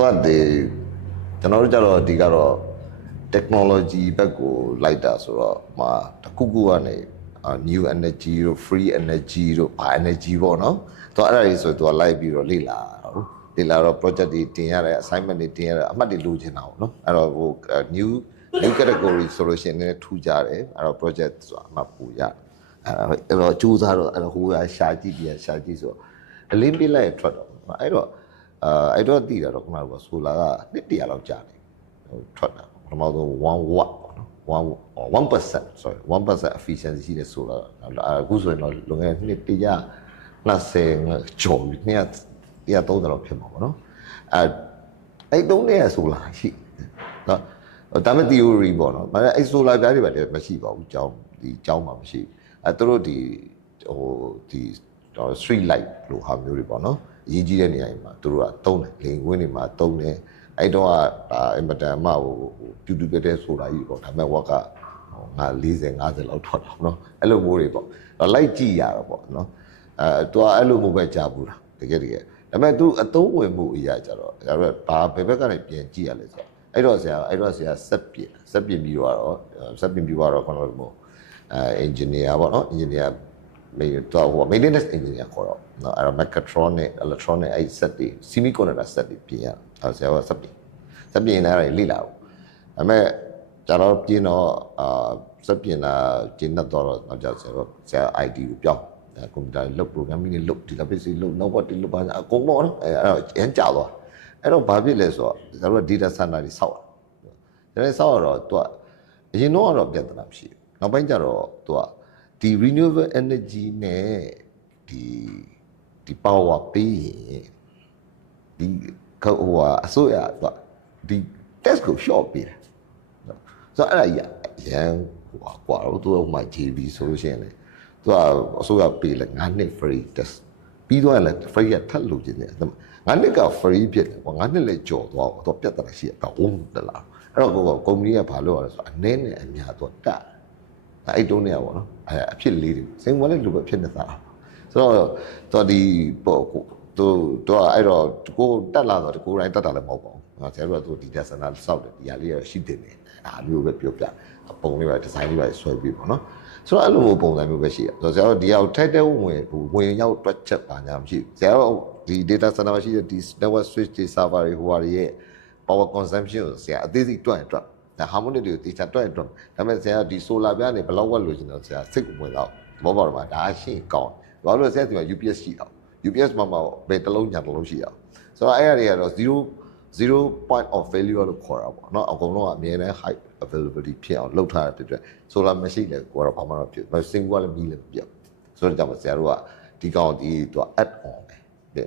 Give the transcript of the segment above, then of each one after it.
တော့ကျွန်တော်တို့ကြတော့ဒီကတော့ technology ဘက်ကိုလိုက်တာဆိုတော့တခုခုကနေ new energy တို့ free energy တို့ energy ပေါ့နော်သူအဲ့ဒါကြီးဆိုသူကလိုက်ပြီးတော့လေ့လာတော့ project တွေတင်ရတယ် assignment တွေတင်ရတယ်အမှတ်တွေလိုချင်တာပေါ့နော်အဲ့တော့ဟို new category ဆိုလို့ရှိရင်လည်းထူကြတယ်အဲ့တော့ project ဆိုတာအမှတ်ပူရအဲ့တော့ကြိုးစားတော့အဲ့တော့ဟိုကရှာကြည့်ပြီးရှာကြည့်ဆိုတော့အလင်းပြလိုက်ထွက်တော့အဲ့တော့တည်တာတော့ခုနကဆိုလာကနှစ်တရာလောက်ကြာတယ်ဟိုထွက်တာပထမဆုံး1 watt ပေါ့နော်1% sorry 1% efficiency ရှိတယ်ဆိုတော့အခုဆိုရင်တော့လွန်ခဲ့တဲ့နှစ်တရာ20ကျော်နှစ်130လောက်ဖြစ်မှာပေါ့နော်အဲ့တုံးနဲ့ဆိုလာရှိနော်ဒါပေမဲ့ theory ပေါ့နော်အဲ့ solar ပြားတွေပါတယ်မရှိပါဘူးကျောင်းမှာမရှိဘူးသူတို့ဒီ street light လို့ဟာမျိုးတွေပေါ့နော်အရေးကြီးတဲ့နေရာတွေမှာသူတို့ကသုံးတယ်လေဝင်းတွေမှာသုံးတယ်အဲ့တော့ဒါအင်မတန်မှဟိုတူတူတဲ့ဆိုတာကြီးပေါ့ဒါပေမဲ့ဝက်ကငါ40 50လောက်ထွက်တာနော်အဲ့လိုမျိုးတွေပေါ့လိုက်ကြည့်ရတာပေါ့နော်သူကအဲ့လိုမျိုးပဲကြားဘူးလားတကယ်ဒါပေမဲ့သူအသုံးဝင်မှုအရာကြတော့ဒါပေမဲ့ဘာဘယ်ဘက်ကနေပြန်ကြည့်ရလဲဆိုတော့အဲ့တော့ဆရာဆက်ပြင်ပြီးတော့ခေါင်းလို့မို့engineer ပေါ့နော် engineer တော့ဟို maintenance engineer ခေါ်တော့နော်အဲ့တော့ mechatronic electronic အဲ့ set တွေ semiconductor set တွေပြင်ရဆရာကဆက်ပြင်လာတယ်လေ့လာဘူးဒါပေမဲ့ကျတော့ပြင်းတော့ဆက်ပြင်လာကျင်းတော့နောက်ကျဆရာ IT ကိုပြောင်းကွန်ပျူတာလုပ် programming တွေလုပ် database တွေလုပ် network တွေလုပ်ပါအကုန်ပေါ့နော်အဲ့တော့ရမ်းကြသွားအဲ့တော့ဘာဖြစ်လဲဆိုတော့ကျတော့ data center တွေဆောက်တယ်ဆောက်တော့သူကအရင်တော့ပြဿနာမရှိဘူးနောက်ပိုင်းကျတော့သူကဒီ renewable energy နဲ့ဒီ power ပေးရင်ဒီဟိုအစိုးရသူကဒီ test ကို short ပေးတယ်ဆိုတော့အဲ့ဒါကြီးရန်ကွာတော့သူကမှ JB ဆိုလို့ရှိရင်လေသူကအစိုးရပေးလဲ9နှစ် free test ပြီးတော့လည်း free ကထပ်လို့ခြင်းတယ်9နှစ်က free ဖြစ်တယ်ကွာ9နှစ်လည်းကြော်သွားတော့ပြတ်တာရှိတော့ဝုန်းတလားအဲ့တော့ကုမ္ပဏီကဘာလုပ်ရလဲဆိုတော့အနည်းနဲ့အများတော့တက်အဲ့တုံးနေရပါတော့အဖြစ်လေးတွေစိန်ဝင်လည်းလူပဲဖြစ်နေတာဆိုတော့တော်ဒီပေါ့သူအဲ့တော့ကိုတက်လာတော့ကိုတိုင်းတက်တာလည်းမဟုတ်ပါဘူးဆရာတို့ကသူဒီ data center စောက်တယ်ဒီဟာလေးရရှိတယ်နေဒါမျိုးပဲပြောပြပုံလေးပါဒီဇိုင်းလေးပါဆွဲပြီးပေါ့နော်ဆိုတော့အဲ့လိုမျိုးပုံစံမျိုးပဲရှိရဆိုတော့ဆရာတို့ဒီဟာကိုထိုက်တဲ့ဝင်ရောက်တွက်ချက်ပါညာမရှိဘူးဆရာတို့ဒီ data center မှာရှိတဲ့ဒီ network switch တွေ server တွေဟိုဟာတွေရဲ့ power consumption ကိုဆရာအသေးစိတ်တွက်ဒါ harmonic တွေကိုတေချာတွက်ဒါပေမဲ့ဆရာဒီ solar ပြားနေဘယ်လောက်ဝက်လို့ရှင်တော့ဆရာစိတ်ဝင်တော့ဘောပါတော့မှာဒါရှင်းကောင်းဘာလို့ဆရာဒီမှာ UPS ရှိတော့ UPS မှာဘယ်တစ်လုံးညာတစ်လုံးရှိအောင်ဆိုတော့အဲ့အရာတွေကတော့0 point of failure လို့ခေါ်တာပေါ့เนาะအကုန်လုံးကအမြဲတမ်း high availability ဖြစ်အောင်လုပ်ထားတဲ့အတွက် solar မရှိလေကိုကတော့ဘာမှတော့ဖြစ်မစင်ဘူးကလည်းမီးလည်းမပြတ်ဆိုတော့ကြောင့်ဆရာတို့ကဒီကောင်ဒီသူက add on ပဲ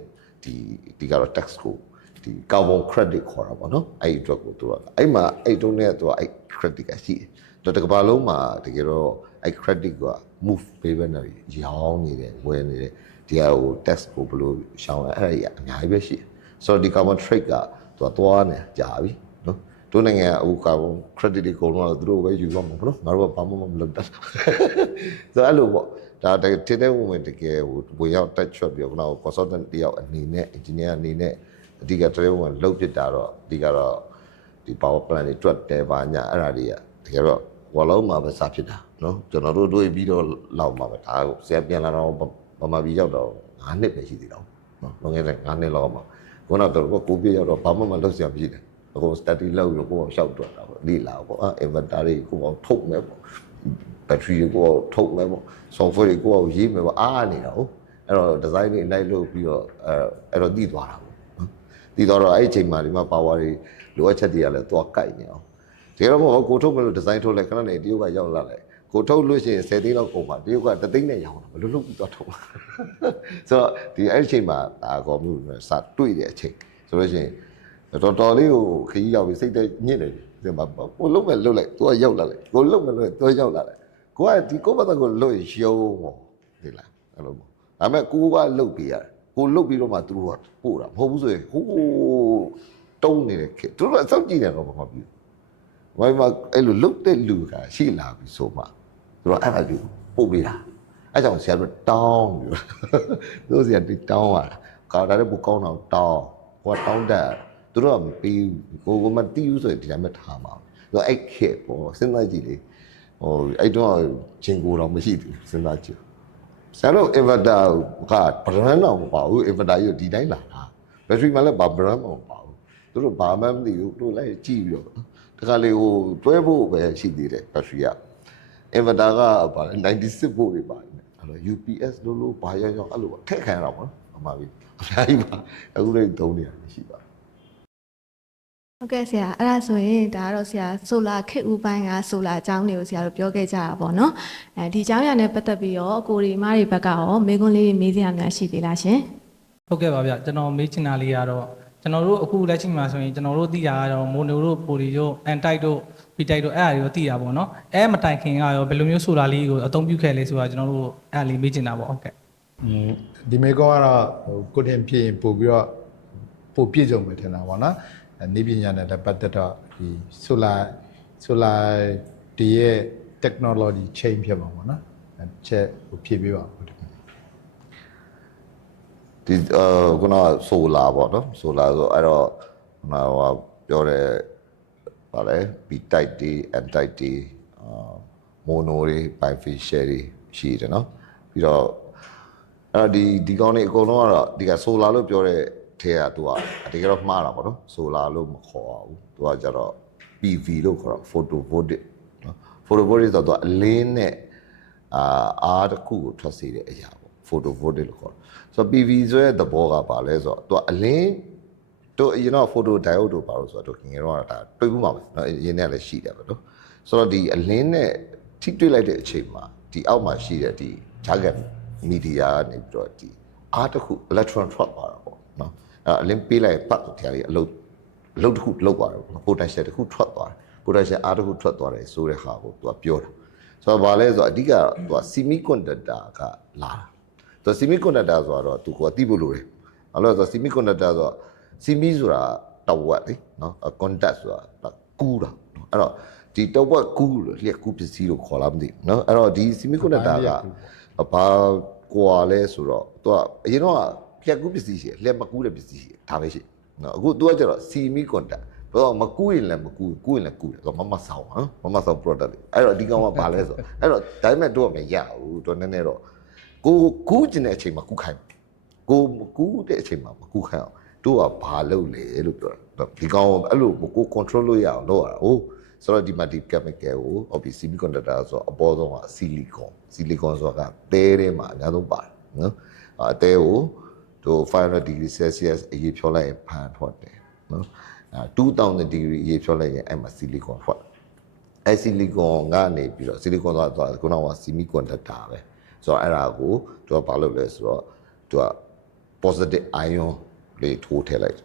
ဒီကတော့ tax ကိုဒီ carbon credit ခေါ်တာပေါ့နော်အဲ့ဒီအတွက်ကိုသူကအဲ့မှာအဲ့တုံးနဲ့သူကအဲ့ credit ကရှိတယ်တော့တကဘာလုံးမှာတကယ်တော့အဲ့ credit က move ပေးပဲနေရောင်းနေတယ်ဝယ်နေတယ်ဒီဟာကို tax ကိုဘယ်လိုရှောင်လဲအဲ့ဒါကြီးအများကြီးပဲရှိတယ်ဆိုတော့ဒီ carbon trade ကသူကသွားနေကြာပြီနော်တို့နိုင်ငံကအခု carbon credit တွေကုန်တော့သူတို့ပဲယူသွားမှာပေါ့နော်ငါတို့ကဘာမှမလုပ်တတ်ဆိုတော့အဲ့လိုပေါ့ဒါတကယ်တဲ့ဝင်တကယ်ဟိုဝင်ရောက်တက်ချွတ်ပြီးတော့ consultant တယောက်အနေနဲ့ engineer အနေနဲ့အဓိကတည်းကလှုပ်ပြတာတော့အဓိကတော့ဒီ power plant တွေတွက်တယ်ပါညာအဲ့ဒါတွေကတကယ်တော့ဝါလုံးမှာပဲစဖြစ်တာနော်ကျွန်တော်တို့တွေးပြီးတော့လောက်မှာပဲဒါကိုဆရာပြန်လာတော့ဗမာပြည်ရောက်တော့9နှစ်ပဲရှိသေးတော့နော်လွန်ခဲ့တဲ့9နှစ်လောက်မှာခုနကတော့ကိုပြရောက်တော့ဘာမှမလုပ်စရာမရှိတယ်အခု study လုပ်ပြီးကိုရှောက်တွက်တာပေါ့လေ့လာပေါ့inventory ကိုထုတ်မယ်ပေါ့ battery ကိုထုတ်မယ်ပေါ့ software ကိုရေးမယ်ပေါ့အားနေတာဟုတ်အဲ့တော့ design တွေလိုက်လုပ်ပြီးတော့အဲ့တော့တည်သွားတာပေါ့ဒီတော့အဲ့အချိန်မှာဒီမှာ power တွေလိုအပ်ချက်တွေကလည်းသွားကြိုက်နေအောင်ဒီတော့ဘောကိုထုတ်မလို့ design ထုတ်လိုက်ခဏနေတရုတ်ကရောက်လာလိုက်ကိုထုတ်လို့ရှိရင်10သိန်းလောက်ကုန်ပါတရုတ်က3သိန်းနဲ့ရောင်းတာဘယ်လိုလုပ်ပြီးသွားထုတ်ဆိုတော့ဒီအဲ့အချိန်မှာဒါကောမျိုးစတွေ့တဲ့အချိန်ဆိုလို့ရှိရင်တော်တော်လေးကိုခကြီးရောက်ပြီးစိတ်သက်ညစ်နေတယ်ဒီမှာကိုလုံးမဲ့လှုပ်လိုက်သူကရောက်လာလိုက်ကိုလုံးမဲ့လှုပ်သူရောက်လာလိုက်ကိုကဒီကိုဘက်ကိုလှုပ်ရုံပေါ့ဒီလားအဲ့လိုပေါ့ဒါပေမဲ့ကိုကလှုပ်ပြီးရတယ်ကိုလှုပ်ပြီးတော့မှသူတို့ကပို့တာမဟုတ်ဘူးဆိုရင်ဟိုးတုံးနေတဲ့ခေသူတို့ကစောက်ကြည့်နေတော့ဘာမှမပြီးဝိုင်းမှာအဲ့လိုလှုပ်တဲ့လူကရှိလာပြီဆိုမှသူတို့အဲ့ဒါကြီးပို့ပေးတာအဲ့ကြောင့်ဆရာတို့တောင်းပြီးတို့ဆရာဒီတောင်းရတာကာတာလည်းဘုကောင်းတော့တောင်းကိုကတောင်းတက် သူတို့ကမပေးဘူးကိုမတီးဘူးဆိုရင်ဒီတိုင်းပဲထားမှာသူအဲ့ခေတ်ပေါ့စဉ်းစားကြည့်လေဟိုအဲ့တော့ဂျင်ကိုတော့မရှိဘူးစဉ်းစားကြည့်ဆရာတို့ inverter က brand တော့မပါဘူး inverter ကြီးဒီတိုင်းလာတာ battery မှလည်းဘာ brand မှမပါဘူးသူတို့ဘာမှမသိဘူးတို့လည်းကြည့်ပြီးတော့တခါလေဟိုတွဲဖို့ပဲရှိသေးတယ် battery က inverter ကဘာလဲ96 volt တွေပါတယ်အဲ့တော့ UPS လို့ဘာရောက်အဲ့လိုထည့်ခံရတာပေါ့နော်အမှားပြီအများကြီးပါအခုလည်းသုံးနေရတယ်ရှိပါဟုတ်ကဲ့ဆရာအဲ့ဒါဆိုရင်ဒါကတော့ဆရာဆိုလာခေတ်ဦးပိုင်းကဆိုလာအကြောင်းတွေကိုဆရာတို့ပြောခဲ့ကြတာပေါ့နော်ဒီအကြောင်းအရာနဲ့ပတ်သက်ပြီးတော့အကိုဒီမတွေဘက်ကရောမေးခွန်းလေးမေးစရာများရှိသေးလားရှင်ဟုတ်ကဲ့ပါဗျကျွန်တော်မေးချင်တာလေးကတော့ကျွန်တော်တို့အခုလက်ရှိမှာဆိုရင်ကျွန်တော်တို့သိတာကတော့မိုနိုတို့ပိုလီတို့အန်တိုက်တို့ပီတိုက်တို့အဲ့အရာတွေကိုသိတာပေါ့နော်အဲ့မတိုင်ခင်ကရောဘယ်လိုမျိုးဆိုလာလေးကိုအသုံးပြုခဲ့လဲဆိုတာကျွန်တော်တို့အဲ့လေးမေးချင်တာပေါ့ဟုတ်ကဲ့ဒီမေကောကတော့ကိုတင်ပြရင်ပို့ပြီးတော့ပို့ပြည့်စုံမယ်ထင်တာပေါ့နော်နေပညာနဲ့ပတ်သက်တော့ဒီဆိုလာဒီရဲ့ technology change ဖြစ်မှာပေါ့နော်ချက်ဖြည့်ပေးပါဦးဒီခုနဆိုလာပေါ့နော်ဆိုလာဆိုအဲ့တော့ဟိုပြောတယ်ဗါလဲ B type တွေ N type တွေmono တွေ bifacial တွေရှိတယ်နော်ပြီးတော့အဲ့ဒီကောင်းနေအကုန်လုံးကတော့ဒီကဆိုလာလို့ပြောတဲ့ထဲကသူကတကယ်တော့မှားတာပေါ့နော်ဆိုလာလို့မခေါ်ပါဘူးသူကကျတော့ PV လို့ခေါ်တော့ photovoltaic နော် photovoltaic ဆိုတော့သူကအလင်းနဲ့အားတစ်ခုကိုထွက်စေတဲ့အရာပေါ့ photovoltaic လို့ခေါ်တယ်ဆိုတော့ PV ဆိုတဲ့သဘောကပါလဲဆိုတော့သူကအလင်းတို့you know photo diode တို့ပါလို့ဆိုတော့ငယ်တော့ဒါတွေ့ဘူးမှာပဲเนาะရင်းနဲ့လည်းရှိတယ်ပဲเนาะဆိုတော့ဒီအလင်းနဲ့ထိတွေ့လိုက်တဲ့အချိန်မှာဒီအောက်မှာရှိတဲ့ဒီ target media ကနေပြီးတော့ဒီအားတစ်ခု electron ထွက်သွားတာပေါ့เนาะအလင်းပေးလိုက်ပတ်တရားလေးအလုပ်တစ်ခုလုပ်သွားတယ်ပေါ့ potential တစ်ခုထွက်သွားတယ် potential အားတစ်ခုထွက်သွားတယ်ဆိုတဲ့ဟာကိုသူကပြောတာဆိုတော့ဘာလဲဆိုတော့အဓိကသူက semiconductor ကလာတာသူ semiconductor ဆိုတော့သူကသိဖို့လိုတယ်အဲ့လိုဆို semiconductor ဆိုတော့ semi ဆိုတာတဝက်လေနော် contact ဆိုတာကူးတာအဲ့တော့ဒီတဝက်ကူးလို့လျက်ကူးပစ္စည်းလို့ခေါ်လာမသိဘူးနော်အဲ့တော့ဒီ semiconductor ကဘာကွာလဲဆိုတော့သူကအရင်တော့လျက်ကူးပစ္စည်းရှိတယ်လျက်မကူးတဲ့ပစ္စည်းရှိတယ်ဒါပဲရှိနော်အခုသူကကျတော့ semiconductor ဘာလို့မကူးရင်လည်းမကူးကူးရင်လည်းကူးတယ်ဆိုတော့မဆောင်နော်မဆောင် product တွေအဲ့တော့ဒီကောင်ကဘာလဲဆိုအဲ့တော့ဒါပေမဲ့တော့မရဘူးတော့နည်းနည်းတော့ကိုကူးကျင်တဲ့အချိန်မှာကူးခိုင်းကိုမကူးတဲ့အချိန်မှာမကူးခိုင်းအောင်တို့ကဘာလုပ်လဲလို့ပြောတာဒီကောင်အဲ့လိုကို control လုပ်ရအောင်လုပ်ရတာဟုတ်ဆိုတော့ဒီမှာဒီ chemical ကို obviously semiconductor ဆိုတော့အပေါ်ဆုံးက silicon ဆိုတာကတဲထဲမှာအများဆုံးပါတယ်နော်အတဲကိုတို့500 degree celsius အရေးဖြောလိုက်ရင်ဖန်ထွက်တယ်နော်2000 degree အရေးဖြောလိုက်ရင်အဲ့မှာ silicon ထွက်အဲ့ silicon ကနေပြီးတော့ silicon ဆိုတာခုနက semiconductor ပဲဆိုတော့အဲ့ဒါကိုတို့ကဘာလုပ်လဲဆိုတော့တို့က positive ion လေးထိုးထည့်လိုက်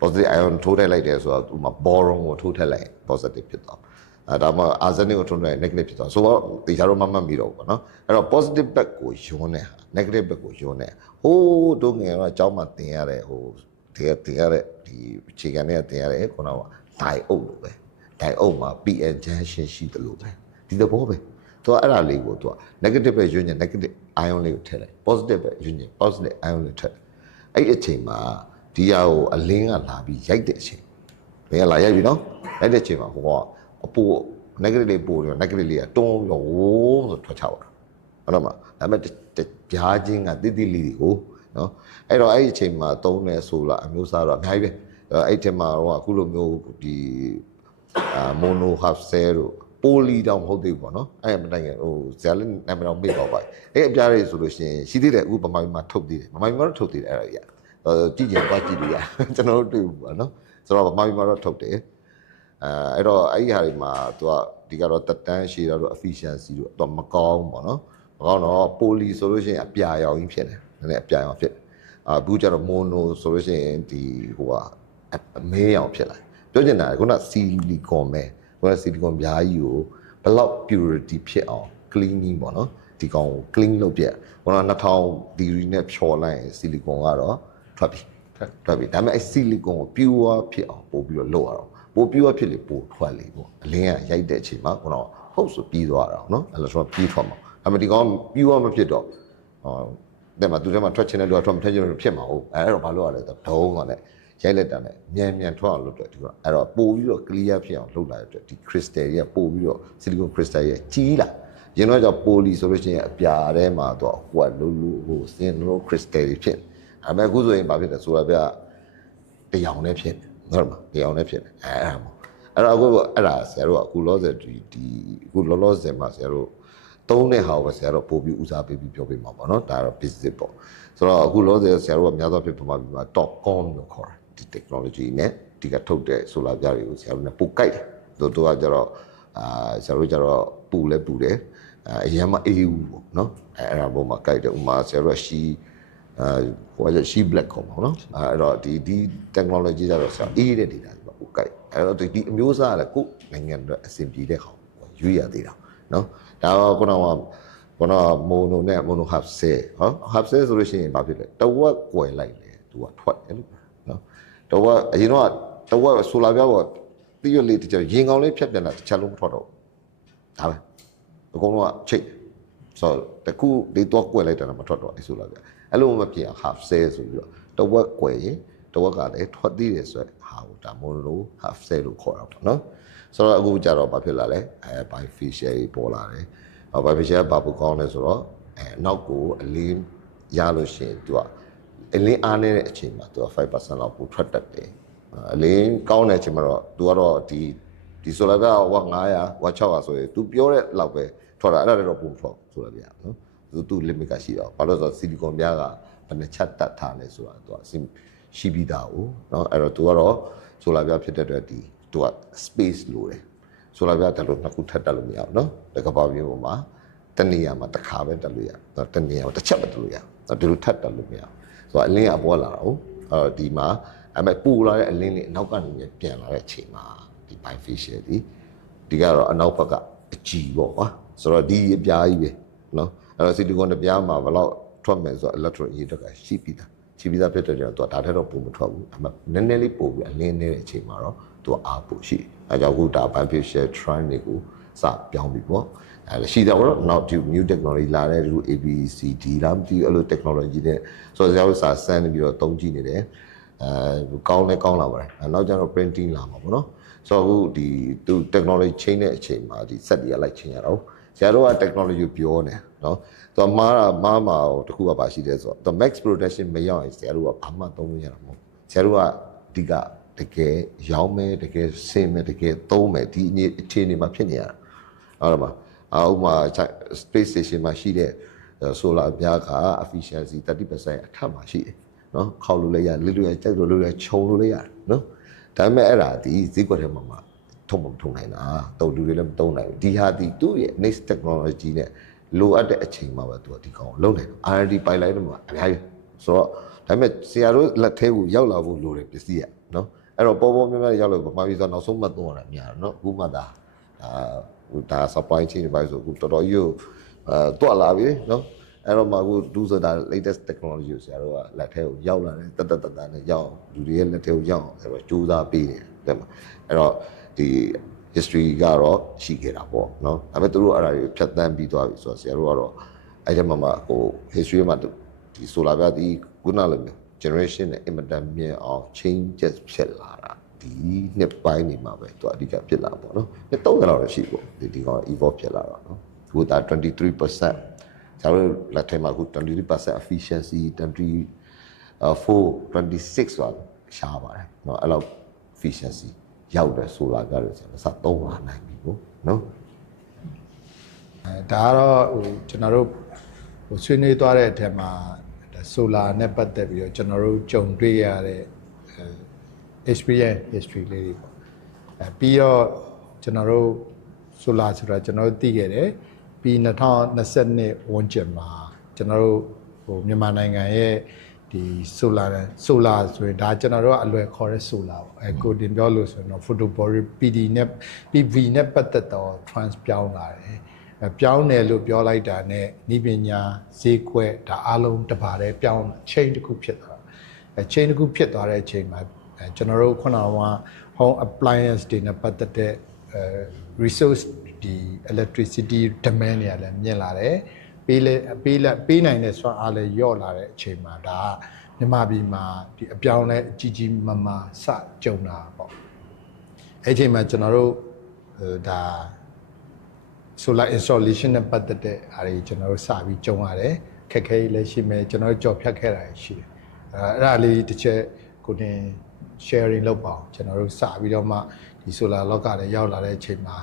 positive ion ထိုးထည့်လိုက်တယ်ဆိုတော့သူမှာ boron ကိုထိုးထည့်လိုက် positive ဖြစ်သွားဒါမှ arsenic ကိုထိုးထည့်လိုက် negative ဖြစ်သွားဆိုတော့ဒီကြတော့မပြီးတော့ဘူးပေါ့နော်အဲ့တော့ positive back ကိုယွန်းတဲ့ negative back ကိုယွန်းတဲ့ဟိုးတို့ငယ်တော့အเจ้าမှာသင်ရတဲ့ဟိုတင်ရတဲ့ဒီအခြေခံနဲ့တင်ရတဲ့ခုနက diode လို့ပဲ diode မှာ PN junction ရှိတယ်လို့ပဲဒီသဘောပဲသူကအဲ့ဒါလေးကိုသူက negative ပဲယွန်းရင် negative ion လေးကိုထည့်လိုက် positive ပဲယွန်းရင် positive ion လေးထည့်အဲ့အချိန်မှာဒီဟာကိုအလင်းကလာပြီးရိုက်တဲ့အချိန်ဘယ်ကလာရိုက်ပြီနော်ရိုက်တဲ့အချိန်မှာဟိုကအပို negative လေးပို့တယ် negative လေးကတွန်းပြီးတော့ဝိုးဆိုထွက်ချပါတော့ဟုတ်လားမဒါပေမဲ့ပြားချင်းကတိတိလေးတွေကိုနော်အဲ့တော့အဲ့ဒီအချိန်မှာသုံးတဲ့ဆိုလာအမျိုးအစားတော့အများကြီးပဲအဲ့ဒီမှာတော့အခုလိုမျိုးဒီmono half cell တို့ပိုလီတောင်မဟုတ်သေးဘူးပေါ့နော်အဲ့မတိုင်ဟိုဇာလင်းနာမည်တော့မေ့တော့ပါအဲ့အပြားတွေဆိုလို့ရှိရင်ရှိသေးတယ်အခုဗမာပြည်မှာထုတ်သေးတယ်ဗမာပြည်မှာတော့ထုတ်သေးတယ်အဲ့ဒါကြီးကြည့်ကြပါကြည့်လို့ရကျွန်တော်တို့တွေ့ဘူးပေါ့နော်ဆိုတော့ဗမာပြည်မှာတော့ထုတ်တယ်အဲ့တော့အဲ့ဒီဟာတွေမှာသူကဒီကတော့တက်တန်းရှိတော့ efficiency တို့တော့မကောင်းပေါ့နော်မကောင်းတော့ပိုလီဆိုလို့ရှိရင်အပြာရောင်ကြီးဖြစ်တယ်နည်းနည်းအပြာရောင်ဖြစ်ဘူးကြတော့ mono ဆိုလို့ရှိရင်ဒီဟိုကအမဲရောင်ဖြစ်လာပြောချင်တာကခုန silicon ပဲခုန silicon ပြားကြီးကိုဘယ်လောက် purity ဖြစ်အောင် cleaning ပေါ့နော်ဒီကောင်ကို clean လုပ်ပြခုန2000 degree နဲ့ဖြော်လိုက်ရင် silicon ကတော့ထွက်ပြီဒါပေမဲ့အဲ့ silicon ကို pure ဖြစ်အောင်ပို့ပြီးတော့လုပ်ရအောင်ပို့ pure ဖြစ်လေပို့ထွက်လေပေါ့အလင်းကရိုက်တဲ့အချိန်မှာခုနဟုတ်ဆိုပြီးသွားတာနော်အဲ့လိုဆိုပြီးထွက်မှာဒါပေမဲ့ဒီကောင် pure မဖြစ်တော့တဲ့မှာသူထဲမှာထွက်ချင်တဲ့လူကထွက်မထွက်ချင်တဲ့လူဖြစ်မှာဟုတ်အဲ့တော့ဘာလို့ရလဲဆိုတော့ဒုံးကလည်း ရိုက်လက်တာနဲ့မြန်ထွက်အောင်လုပ်တယ်ဒီကအဲ့တော့ပို့ပြီးတော့ clear ဖြစ်အောင်လုပ်လာတဲ့အတွက်ဒီ crystal တွေကပို့ပြီးတော့ silicon crystal ရဲ့ကြီးလာရင်တော့ကြောင့် poly ဆိုလို့ရှိရင်အပြာထဲမှာတော့ဟိုကလို့ဟိုစင်လို့ crystal တွေဖြစ်အဲ့မဲ့အခုဆိုရင်ဘာဖြစ်လဲဆိုတာပြတရားနဲ့ဖြစ်ဟုတ်မှာတရားနဲ့ဖြစ်အဲ့ဒါမို့အဲ့တော့အခုအဲ့ဒါဆရာတို့ကအခုလောဆယ်ဒီအခုလောဆယ်မှာဆရာတို့သုံးတဲ့ဟာကိုဆရာတို့ပို့ပြီးဦးစားပေးပြီးပြောပေးမှာပေါ့နော်ဒါတော့ business ပေါ့ဆိုတော့အခုလောဆယ်ဆရာတို့ကများသောအားဖြင့်ပမာပြီးမှာ .com လို့ခေါ်တာဒီ technology နဲ့ဒီကထုတ်တဲ့ solar ပြားတွေကိုဆရာတို့နဲ့ပို့ကြိုက်တယ်တို့ကကျတော့ဆရာတို့ကျတော့ပူလဲပူတယ်အရင်မှအေးဘူးပေါ့နော်အဲ့ဒါပုံမှာကြိုက်တယ်ဥမာဆရာတို့ကရှီဟိုကရှီ black ခေါ်မှာနော်အဲ့တော့ဒီ technology ကျတော့ဆရာအေးတဲ့ data ပေါ့ပို့ကြိုက်အဲ့တော့ဒီအမျိုးအစားကလည်းကိုယ်နိုင်ငံအတွက်အဆင်ပြေတဲ့ဟောရွေးရသေးတာနော်ဒါတော့ခုနကmono နဲ့ mono half cell ဟော half cell ဆိုလို့ရှိရင်ဘာဖြစ်လဲတဝက်ကွယ်လိုက်လေသူကထွက်တယ်လို့နော်တဝက်အရင်တော့တဝက် solar ပြားပေါ့တိရလေးတကြရင်ကောင်လေးဖြတ်ပြန်လာတစ်ချက်လုံးမထွက်တော့ဒါပဲအကုန်လုံးကချိတ်ဆိုတကူဒီတော့ကွယ်လိုက်တာမထွက်တော့အဲ့ solar ပြားအဲ့လိုမဖြစ်အောင် half cell ဆိုပြီးတော့တဝက်ကွယ်ရင်တဝက်ကလည်းထွက်သေးတယ်ဆိုတော့ဟာဒါ mono half cell လို့ခေါ်တာပေါ့နော်ဆိုတော့အခုကြတော့ဘာဖြစ်လာလဲbifacial ပေါ်လာတယ်bifacial ဘာပူကောင်းလဲဆိုတော့နောက်ကိုအလင်းရလို့ရှိရင်သူကအလင်းအားနေတဲ့အချိန်မှာသူက 5% လောက်ပိုထွက်တတ်တယ်အလင်းကောင်းတဲ့အချိန်မှာတော့သူကတော့ဒီ solar ကဝ900ဝ600ဆိုရင်သူပြောတဲ့လောက်ပဲထွက်တာအဲ့ဒါတော့ပုံထွက်ဆိုရပြနော်သူ limit ကရှိတော့ဘာလို့ဆိုတော့ silicon ပြားကဘယ်နှချက်တတ်ထားလဲဆိုတာသူကရှိပြီးသား哦နော်အဲ့တော့သူကတော့ solar ပြားဖြစ်တဲ့အတွက်ဒီသူက space လို့တယ်ဆိုလာပြတက်လို့နှစ်ခုထပ်တက်လို့မရဘူးเนาะတကဘာပြင်းပေါ်မှာတနေရာမှာတစ်ခါပဲတက်လို့ရတနေရာမှာတစ်ချက်ပဲတက်လို့ရဒီလိုထပ်တက်လို့မရဘူးဆိုတော့အလင်းအပေါ်လာတာဟုတ်ဒီမှာအမေပူလာတဲ့အလင်းလေးအနောက်ကနေပြန်လာတဲ့အချိန်မှာဒီ bifacial ဒီကတော့အနောက်ဘက်ကအကြည်ပေါ့ကွာဆိုတော့ဒီအပြားကြီးပဲเนาะအဲ့တော့ silicon တစ်ပြားမှာဘယ်လောက်ထွက်မယ်ဆိုတော့ electron ရေးတက်ကရှိပြီးသားဖြစ်တဲ့ကြောင့်သူကဒါထက်တော့ပုံမထွက်ဘူးအမေနည်းနည်းလေးပို့ပြီးအလင်းနေတဲ့အချိန်မှာတော့သူကအားပို့ရှိအဲကြောင့်အခုဒါ bifacial trend တွေကိုစပြောင်းပြီပေါ့အဲရှိတော့နောက် new technology လာတဲ့ဒီ ABCD လာမသိအဲ့လို technology နဲ့ဆိုတော့ဆရာတို့စမ်းနေပြီးတော့သုံးကြည့်နေတယ်ကောင်းလာပါတယ်နောက်ကျတော့ printing လာမှာပေါ့နော်ဆိုတော့အခုဒီသူ technology change တဲ့အချိန်မှာဒီ set တွေကလိုက် change ရတော့ဆရာတို့က technology ပြောနေနော်သူမားတခုကပါရှိတယ်ဆိုတော့ max production မရောက်ရင်ဆရာတို့ကဘာမှသုံးလို့ရတာမဟုတ်ဆရာတို့ကဒီကတကယ်ရောင်းမယ်တကယ်ဆင်းမယ်တကယ်သုံးမယ်ဒီအခြေအနေမှာဖြစ်နေရတာဟုတ်လားဥပမာ space station မှာရှိတဲ့ solar ပြားက efficiency 30% အထက်မှာရှိတယ်နော်ခေါက်လို့လည်းရလစ်လို့ရကြိုက်လို့လည်းခြုံလို့လည်းရတယ်နော်ဒါပေမဲ့အဲ့ဒါဒီဈေးကွက်ထဲမှာထုံနိုင်တာတုံလူတွေလည်းမတုံးနိုင်ဘူးဒီဟာဒီသူ့ရဲ့ next technology နဲ့လိုအပ်တဲ့အချိန်မှာပဲသူကဒီကောင်လုံးနိုင်တယ် R&D ပိုင်လိုက်တော့မှာအများကြီးဆိုတော့ဒါပေမဲ့ဆရာတို့လက်ထဲကိုရောက်လာဖို့လိုတယ်ပစ္စည်းကနော်အဲ့တော့ပေါ်များရောက်လို့ဗမာပြည်ဆိုနောက်ဆုံးမှသုံးရတာများတယ်နော်အခုမှဒါ supply chain တွေပါဆိုအခုတော်တော်ကြီးကိုတွက်လာပြီနော်အဲ့တော့မှအခုဒူးဆိုတာ latest technology ကိုဆရာတို့ကလက်ထဲကိုရောက်လာတယ်တနဲ့ရောက်လူတွေရဲ့လက်ထဲကိုရောက်ဆိုတော့စူးစမ်းပေးတယ်တဲ့မှာအဲ့တော့ဒီ history ကတော့ရှိခဲ့တာပေါ့နော်ဒါပေမဲ့သူတို့အဲ့ဒါတွေဖြတ်သန်းပြီးသွားပြီဆိုတော့ဆရာတို့ကတော့အဲ့ဒီမှာဟို history မှာဒီ solar ပြဒီခုနလိုမျိုး generation နဲ့ immediate မြင်အောင် changes ဖြစ်လာတာဒီနှစ်ပိုင်းနေမှာပဲသူအဓိကဖြစ်လာပေါ့နော်30လောက်တော့ရှိပေါ့ဒီကောင် evolve ဖြစ်လာတော့နော်သူက23% ဆရာတို့လက်ထဲမှာအခု23% efficiency 26ဆိုတာရှားပါတယ်เนาะအဲ့လောက် efficiency ရောက်တဲ့ solar ကလည်းဆက်သုံးလာနိုင်ပြီပေါ့เนาะဒါကတော့ကျွန်တော်တို့ဆွေးနွေးသွားတဲ့အထက်မှာ solar နဲ့ပတ်သက်ပြီးတော့ကျွန်တော်တို့ကြုံတွေ့ရတဲ့ experience history လေးတွေပေါ့ပြီးတော့ကျွန်တော်တို့ solar ဆိုတာကျွန်တော်တို့သိခဲ့တယ်ပြီး2022ဝန်းကျင်မှာကျွန်တော်တို့မြန်မာနိုင်ငံရဲ့ဒီ solar ဆိုရင်ဒါကျွန်တော်တို့ကအလွယ်ခေါ်တဲ့ solar ပေါ့ကိုတင်ပြောလို့ဆိုရင်တော့ photovoltaic PD နဲ့ PV နဲ့ပတ်သက်တော့ trans ပြောင်းလာတယ်ပြောင်းတယ်လို့ပြောလိုက်တာနဲ့ဤပညာဈေးကွက်ဒါအလုံးတပါးတည်းပြောင်း chain တစ်ခုဖြစ်သွားတာchain တစ်ခုဖြစ်သွားတဲ့အချိန်မှာကျွန်တော်တို့ခုနက home appliance တွေနဲ့ပတ်သက်တဲ့resource ဒီ electricity demand တွေလည်းမြင့်လာတယ် ပေးနိုင်တဲ့စွမ်းအားလည်းယော့လာတဲ့အချိန်မှာဒါကမြန်မာပြည်မှာဒီအပြောင်းလဲအကြီးကြီးမားမားစကြုံတာပေါ့အဲ့ဒီအချိန်မှာကျွန်တော်တို့ဒါ solar installation နဲ့ပတ်သက်တဲ့အားတွေကျွန်တော်တို့စပြီးကြုံရတယ်ခက်ခဲလည်းရှိမယ်ကျွန်တော်တို့ကြော်ဖြတ်ခဲ့တာရှိတယ်အဲ့ဒါလေးတစ်ချက်ကိုတင် sharing လုပ်ပါအောင်ကျွန်တော်တို့စပြီးတော့မှဒီ solar လောကလည်းရောက်လာတဲ့အချိန်မှာ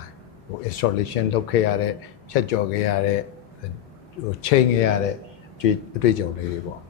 ဟို installation လုပ်ခဲ့ရတဲ့ဖြတ်ကျော်ခဲ့ရတဲ့ဟိုချိန်ခဲ့ရတဲ့အတွေ့အကြုံလေးတွေပေါ့